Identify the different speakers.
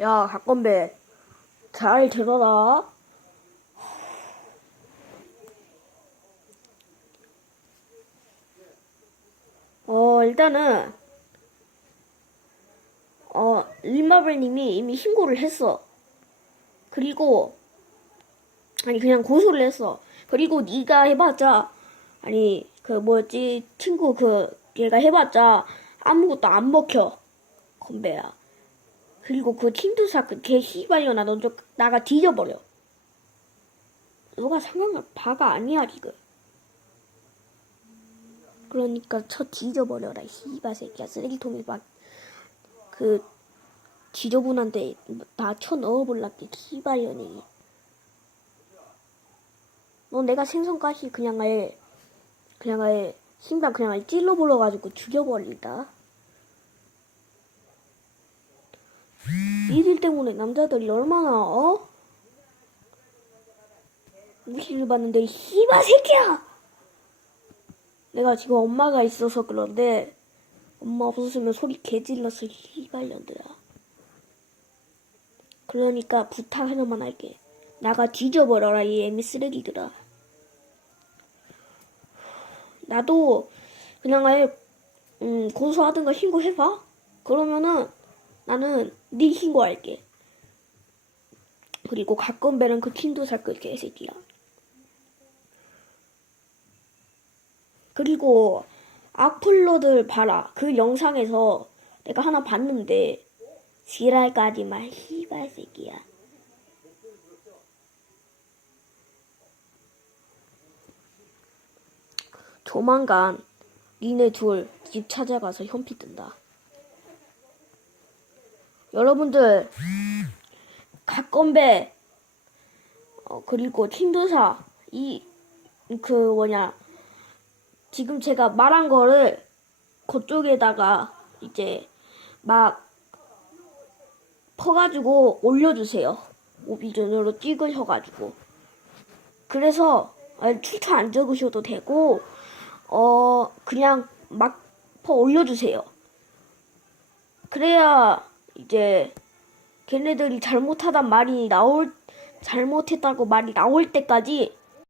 Speaker 1: 야, 각건배. 잘 들어라. 어, 일단은, 어, 림마블님이 이미 신고를 했어. 그리고, 아니, 그냥 고소를 했어. 그리고 네가 해봤자, 아니, 그 뭐였지, 친구 그, 얘가 해봤자, 아무것도 안 먹혀. 건배야. 그리고 그 틴두사 그개 씨발려나 너좀 나가 뒤져버려. 너가 상황을 봐가 아니야 지금. 그러니까 저 뒤져버려라 이 씨발 새끼야 쓰레기통에 막 그 지저분한데 다 쳐 넣어볼란게 씨발려니. 너 내가 생선가시 그냥 아예 그냥 아예 심장 그냥 아예 찔러버려가지고 죽여버린다. 니들 때문에 남자들이 얼마나 어? 무시를 받는데 이 씨발 새끼야! 내가 지금 엄마가 있어서 그런데 엄마 없었으면 소리 개질렀어 이 씨발년들아. 그러니까 부탁 하나만 할게. 나가 뒤져버려라 이 애미 쓰레기들아. 나도 그냥 아예 음, 고소하든가 신고해봐. 그러면은 나는 네 신고할게. 그리고 가끔 배는 그 틴도 살거 개새끼야. 그리고 악플러들 봐라. 그 영상에서 내가 하나 봤는데 지랄까지만 씨발 새끼야. 조만간 니네 둘 집 찾아가서 현피 뜬다. 여러분들 갓건배 어, 그리고 팀도사 이 그 뭐냐 지금 제가 말한 거를 그쪽에다가 이제 막 퍼가지고 올려주세요. 오비전으로 찍으셔가지고. 그래서 출처 안 적으셔도 되고 어 그냥 막 퍼 올려주세요. 그래야 이제 걔네들이 잘못하단 말이 나올 잘못했다고 말이 나올 때까지